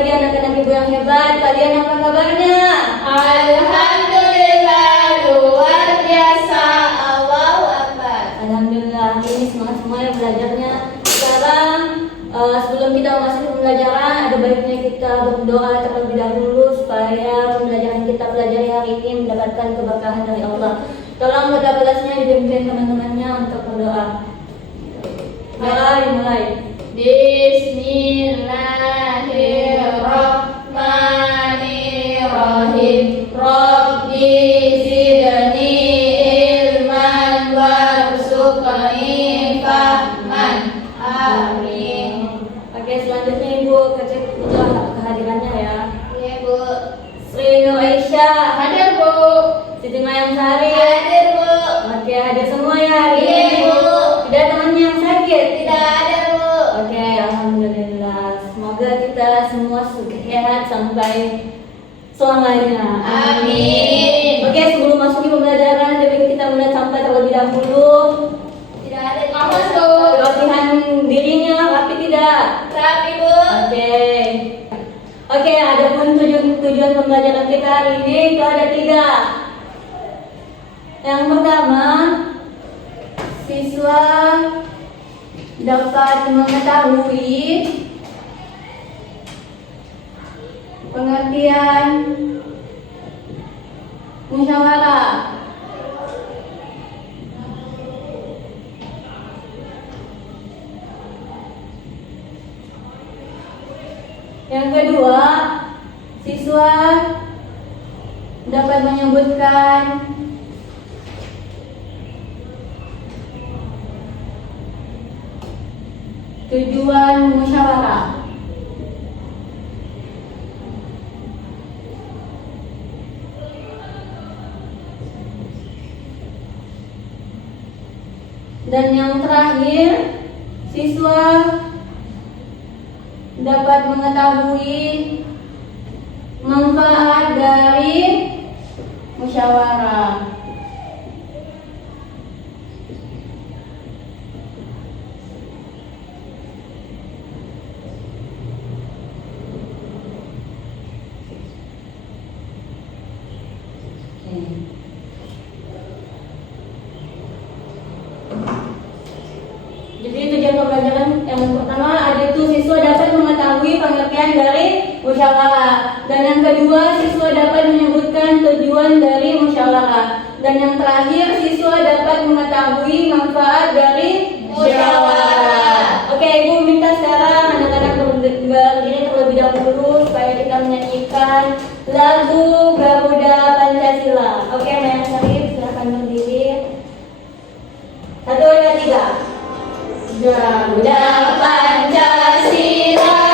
pagi anak-anak ibu yang hebat. Kalian apa kabarnya? Alhamdulillah, luar biasa. Allahu Akbar. Alhamdulillah, ini semangat-semangat belajarnya. Sekarang sebelum kita masuk ke pembelajaran, ada baiknya kita berdoa terlebih dahulu supaya pembelajaran kita pelajari hari ini mendapatkan keberkahan dari Allah. Tolong pada kelasnya dibimbing teman-temannya untuk berdoa. Mulai. Bismillahirrahmanirrahim. Rabbi zidni ilman warzuqni fahman. Amin. Oke, selanjutnya Ibu cek dulu kehadirannya ya. Iya, Bu. Sri Nur Aisyah, Hadir, Bu. Siti Mayang Sari. Hadir, Bu. Oke, hadir semua ya hari Iya, ini. Bu. Tidak ada temannya yang sakit? Tidak ada, Bu. Oke, alhamdulillah. Semoga kita semua sehat sampai selamanya. Amin. Oke, sebelum masuk ke pembelajaran, lebih baik kita mulai sampai terlebih dahulu. Tidak ada yang masuk. Latihan dirinya rapi tidak? Rapi, Bu. Oke, adapun tujuan pembelajaran kita hari ini itu ada 3. Yang pertama, siswa dapat mengetahui pengertian musyawarah. Yang kedua, siswa dapat menyebutkan tujuan musyawarah. Dan yang terakhir, siswa dapat mengetahui manfaat dari musyawarah. Jadi tujuan pembelajaran yang pertama ada itu siswa dapat mengetahui pengertian dari musyawarah, dan yang kedua siswa dapat menyebutkan tujuan dari musyawarah, dan yang terakhir siswa dapat mengetahui manfaat dari musyawarah. Oke, Ibu minta sekarang anak-anak berdiri terlebih dahulu supaya kita menyanyikan lagu Garuda Pancasila. Oke, Mayang Sari silakan berdiri. 1, 2, 3. Garuda Pancasila,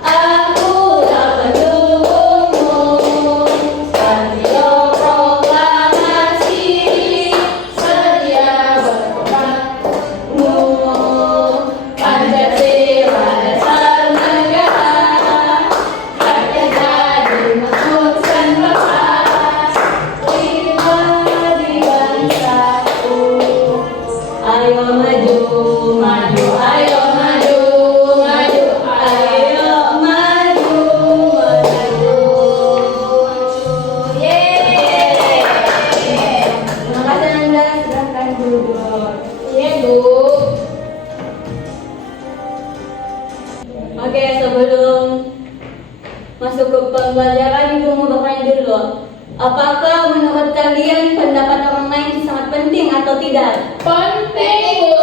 aku tak pendukungmu. Satrio proklamasi, setia berpeganmu. Pancasila dasar negara, rakyat jadi makmurkan bangsa. Lima di bangsaku. Ayo maju, maju, ayo maju, maju, ayo maju, maju. Yeay. Terima kasih Anda, silahkan duduk. Iya, Bu. Oke, sebelum masuk ke pembelajaran, Ibu mau bertanya dulu. Apakah menurut kalian pendapat orang lain itu sangat penting atau tidak? Penting, Bu.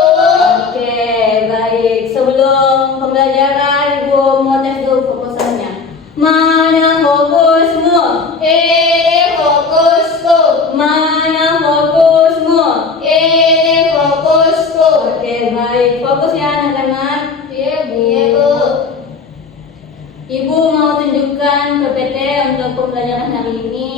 Oke, baik. Sebelum pembelajaran, Ibu mau tes dulu fokusannya. Mana fokusmu? Ini fokusku. Mana fokusmu? Ini fokusku. Oke, baik. Fokus ya anak-anak. Iya, Bu. Iya, Bu. Ibu mau tunjukkan PPT untuk pembelajaran hari ini.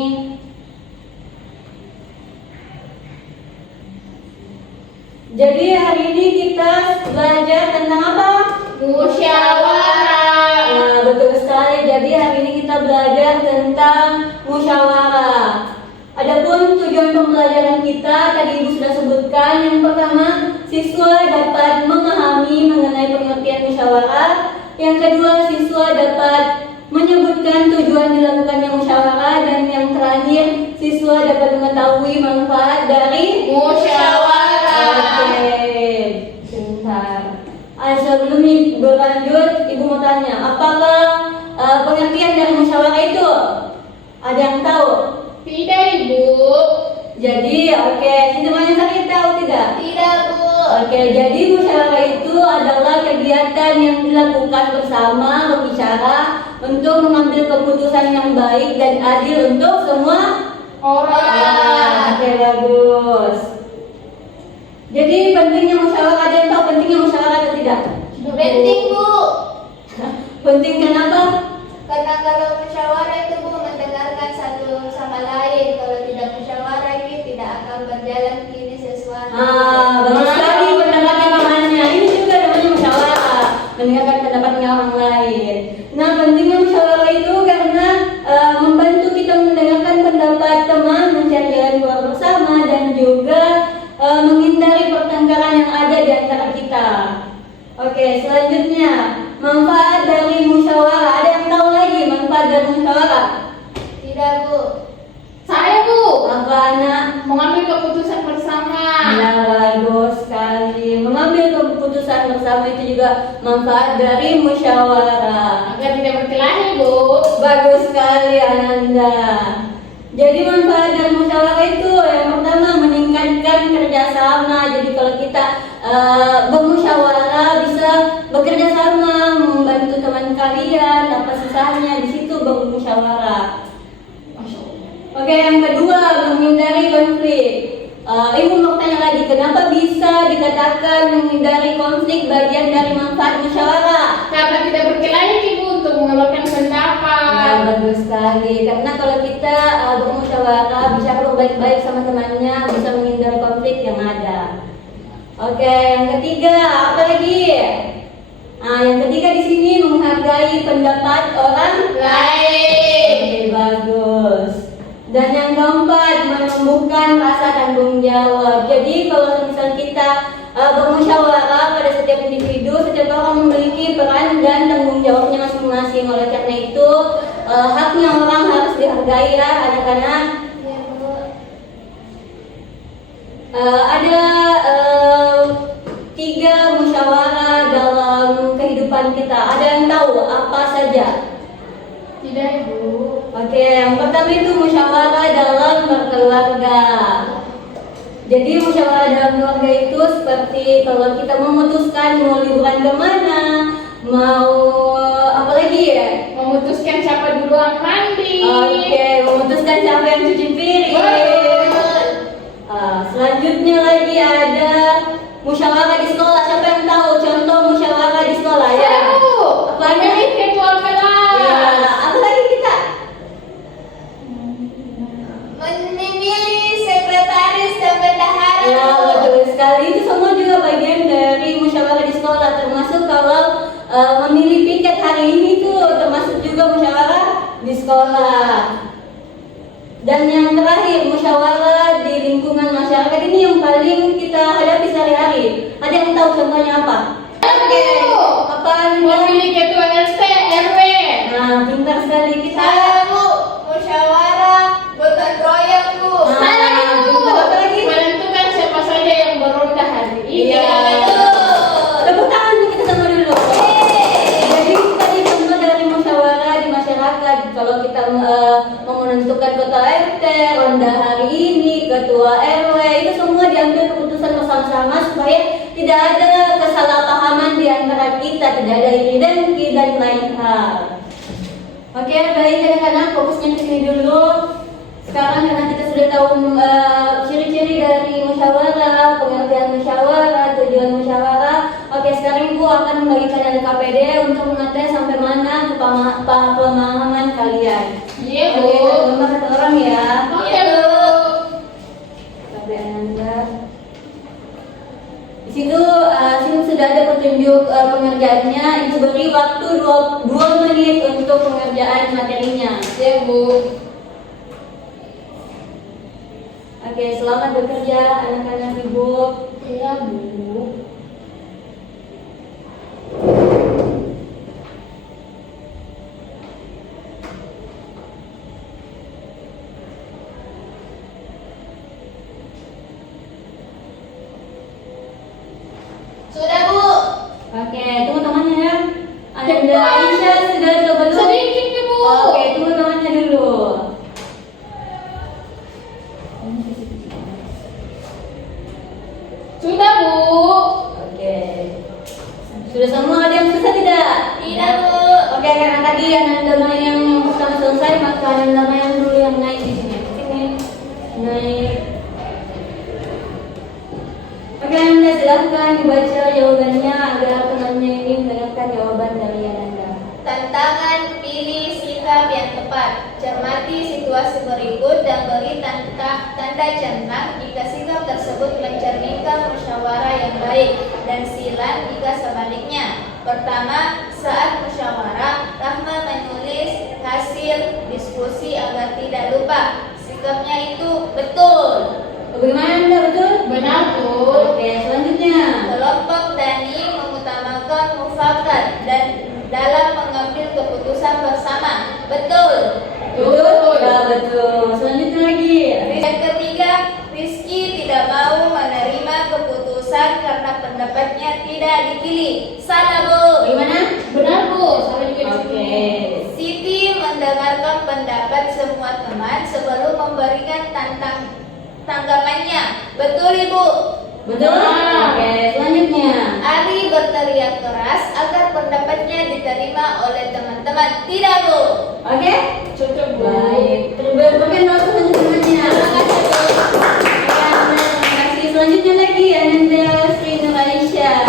Jadi hari ini kita belajar tentang apa? Musyawarah. Nah, betul sekali. Jadi hari ini kita belajar tentang musyawarah. Adapun tujuan pembelajaran kita tadi Ibu sudah sebutkan. Yang pertama, siswa dapat memahami mengenai pengertian musyawarah. Yang kedua, siswa dapat menyebutkan tujuan dilakukannya musyawarah, dan yang terakhir, siswa dapat mengetahui manfaat dari Musyawarah. Oke, sebentar. Sebelum berlanjut, Ibu mau tanya, apakah pengertian dari musyawarah itu? Ada yang tahu? Tidak, Ibu. Jadi, oke, semuanya sakit tahu tidak? Tidak, Bu. Oke, jadi musyawarah itu adalah kegiatan yang dilakukan bersama berbicara untuk mengambil keputusan yang baik dan adil untuk semua Orang. Oke, bagus. Jadi pentingnya musyawarah, ada yang tahu pentingnya musyawarah atau tidak? Penting, Bu. Penting kenapa? Karena kalau musyawarah itu, Bu, mendengarkan satu sama lain. Kalau tidak musyawarah ini tidak akan berjalan kini sesuatu. Bagus sekali pendapatnya namanya. Ini juga namanya musyawarah, mendengarkan pendapatnya orang lain. Nah, pentingnya musyawarah itu karena membantu kita mendengarkan pendapat teman, mencari jalan keluar bersama, dan juga menghindari pertengkaran yang ada di antara kita. Oke, selanjutnya manfaat dari musyawarah. Ada yang tahu lagi manfaat dari musyawarah? Tidak, Bu. Saya, Bu, Apa anak? mengambil keputusan bersama. Ya, bagus sekali. Mengambil keputusan bersama itu juga manfaat dari musyawarah. Agar tidak berkelahi, Bu. Bagus sekali Ananda. Jadi manfaat dari musyawarah itu yang pertama meningkatkan kerjasama. Jadi kalau kita bermusyawarah bisa bekerja sama, membantu teman kalian apa susahnya, di situ bermusyawarah. Masya Allah. Oke, yang kedua menghindari konflik. Ibu mau tanya lagi, kenapa bisa dikatakan menghindari konflik bagian dari manfaat musyawarah? Karena tidak berkelahi, Ibu, untuk mengeluarkan pendapat. Ya, bagus sekali. Karena kalau kita bermusyawarah, bicara baik-baik sama temannya, bisa menghindari konflik yang ada. Oke, yang ketiga apa lagi? Yang ketiga di sini menghargai pendapat orang Lain. Oke, bagus. Dan yang keempat, menumbuhkan rasa tanggung jawab. Jadi kalau misal kita bermusyawarah pada setiap individu, setiap orang memiliki peran dan tanggung jawabnya masing-masing. Oleh karena itu, haknya orang harus dihargai ya anak-anak. Ya, Bu. Ada 3 musyawarah dalam kehidupan kita. Ada yang tahu apa saja? Tidak, Ibu. Oke, yang pertama itu musyawarah dalam berkeluarga. Jadi musyawarah dalam keluarga itu seperti kalau kita memutuskan mau liburan kemana, mau apa lagi ya? Memutuskan siapa duluan mandi. Oke, memutuskan siapa yang cuci piring. Betul. Selanjutnya lagi ada musyawarah di sekolah. Siapa yang tahu contoh musyawarah di sekolah ya? Saya, Bu. Apanya? Memilih ketua kelas. Ya, apa lagi kita? Memilih sekretaris dan bendahara. Ya, Bu. betul sekali. Itu semua juga bagian dari musyawarah di sekolah. Termasuk kalau memilih piket hari ini tuh termasuk juga musyawarah di sekolah. Dan yang terakhir, musyawarah di lingkungan masyarakat ini yang paling kita hadapi sehari-hari. Ada yang tahu contohnya apa? Oke. Apa Anda? Memilih ketua RT, RW. Nah, pintar sekali kita. Saya, Bu. Musyawarah gotong royong, Bu. Saya, Bu. pintar apa lagi? Menentukan siapa saja yang beronda hari ini. Iya. Tepuk tangan kita sama dulu. Jadi tadi contoh dari musyawarah di masyarakat. Kalau kita mau menentukan ketua RT, ronda hari ini, ketua RW, itu semua diambil keputusan bersama-sama supaya tidak ada kesalahpahaman di antara kita, tidak ada iri dengki dan lain hal. Oke, baik anak-anak, fokusnya ke sini dulu. Sekarang karena kita sudah tahu ciri-ciri dari musyawarah, pengertian musyawarah, tujuan musyawarah. Oke, sekarang Ibu akan membagikan LKPD untuk mengatai sampai mana pemahaman kalian. Iya, Bu. Oke, gambar satu orang ya. Oke, Bu. Sampai Ananda. Di situ sini sudah ada petunjuk pengerjaannya. Ibu beri waktu 2 menit untuk pengerjaan materinya. Iya, Bu. Oke, selamat bekerja anak-anak Ibu. Iya, Bu. Anda Aisyah sudah atau belum? Sedikit Ibu. Oke, tunggu tangannya dulu. Sudah Bu. Oke. Sudah semua, ada yang susah tidak? Tidak, Bu. Oke, karena tadi Ananda yang pertama selesai, maka Ananda yang dulu yang naik di sini. Sini. Naik. Oke, Ananda silahkan dibaca jawabannya agar temannya ini mendengarkan jawaban dari Ananda. Tantangan pilih sikap yang tepat. Cermati situasi berikut dan beri tanda centang jika sikap tersebut mencerminkan musyawarah yang baik dan silang jika sebaliknya. Pertama, saat musyawarah, Rahma menulis hasil diskusi agar tidak lupa. Sikapnya itu betul. Bagaimana Anda betul? Benar Bu. Oke, selanjutnya. Kelompok tani mengutamakan mufakat dan dalam mengambil keputusan bersama. Betul. Betul. Ya, betul. Selanjutnya lagi. Yang ketiga, Rizky tidak mau menerima keputusan karena pendapatnya tidak dipilih. Salah, Bu. Bagaimana? Benar Bu. Salah juga di Oke. sini. Siti mendengarkan pendapat semua teman sebelum memberikan tanggapannya. Betul, Ibu. Betul? Oke, selanjutnya. Ari berteriak keras agar pendapatnya diterima oleh teman-teman. Tidak, Bu. Oke? Cocok Bu. Baik. Berikan waktu selanjutnya. Terima kasih. Selanjutnya lagi Ananda Sri Nur Aisyah.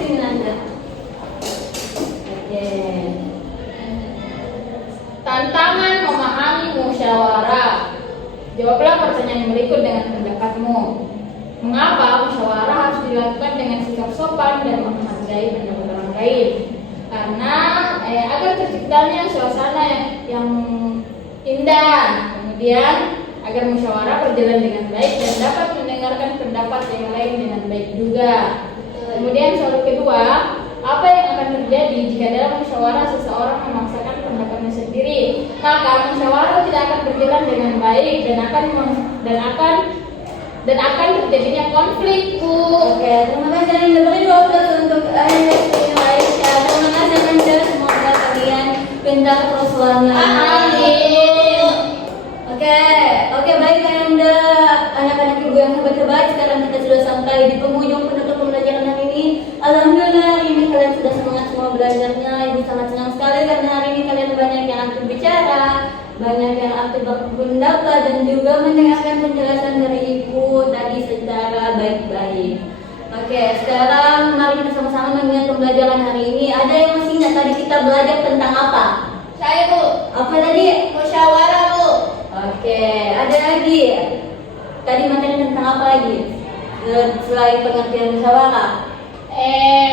Sini Ananda. Oke. Tantangan memahami musyawarah. Jawablah pertanyaan yang berikut dengan pendapatmu. Mengapa musyawarah harus dilakukan dengan sikap sopan dan menghargai pendapat orang lain? Karena agar terciptanya suasana yang indah. Kemudian agar musyawarah berjalan dengan baik dan dapat mendengarkan pendapat yang lain dengan baik juga. Kemudian soal kedua, apa yang akan terjadi jika dalam musyawarah seseorang memaksakan pendapatnya sendiri? Maka musyawarah tidak akan berjalan dengan baik dan akan terjadinya konflik, Bu. Oke, terima kasih Anda. Beri waktu untuk Ananda Sri Nur Aisyah. Terima kasih Anda. Semoga kalian pintar terus selamanya. Amin. Oke, baik Anda, anak-anak ibu yang hebat-hebat. Sekarang kita sudah sampai di penghujung penutup pembelajaran hari ini. Alhamdulillah hari ini kalian sudah semangat semua belajarnya. Ibu sangat senang sekali karena hari ini kalian banyak yang aktif bicara, banyak yang aktif berpendapat dan juga mendengarkan penjelasan dari ibu tadi secara baik-baik. Oke, sekarang mari kita sama-sama mengingat pembelajaran hari ini. Ada yang masih ingat tadi kita belajar tentang apa? Saya, Bu. Apa tadi? Musyawarah, Bu. Oke, ada lagi. Tadi materi tentang apa lagi? Selain pengertian musyawarah.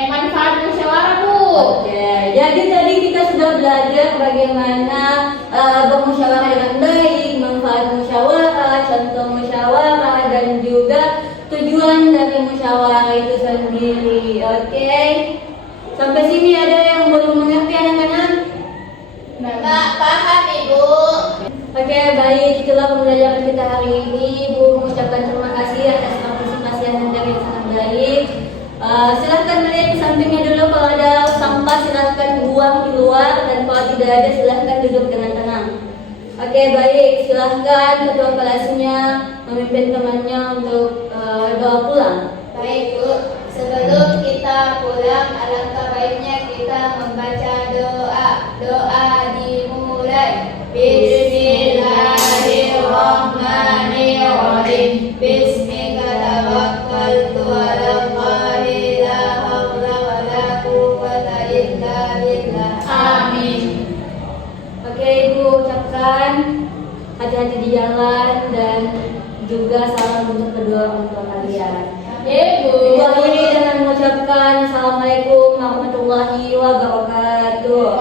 Manfaat musyawarah, Bu. Oke, jadi tadi kita sudah belajar bagaimana bermusyawarah dengan baik, manfaat musyawarah, contoh musyawarah, dan juga tujuan dari musyawarah itu sendiri. Oke, sampai sini ada yang belum mengerti anak-anak? Nggak paham, Ibu. Oke, baik, itulah pembelajaran kita hari ini. Bu mengucapkan terima kasih atas partisipasi Anda yang sangat baik. Silahkan melihat di sampingnya dulu, kalau ada sampah silahkan buang di luar, dan kalau tidak ada silahkan duduk dengan tenang. Oke, baik, silahkan ketua kelasnya memimpin temannya untuk doa pulang. Baik, Bu. Sebelum kita pulang, alangkah baiknya kita membaca doa. Doa dimulai. Bismillahirrahmanirrahim. Bismika tawakkaltu 'alallahi la haula wa la quwwata illa billah. Amin. Oke, Ibu ucapkan hati-hati di jalan dan juga salam untuk kedua orang tua kalian. Ibu. Ibu akhiri dengan mengucapkan Assalamualaikum warahmatullahi wabarakatuh.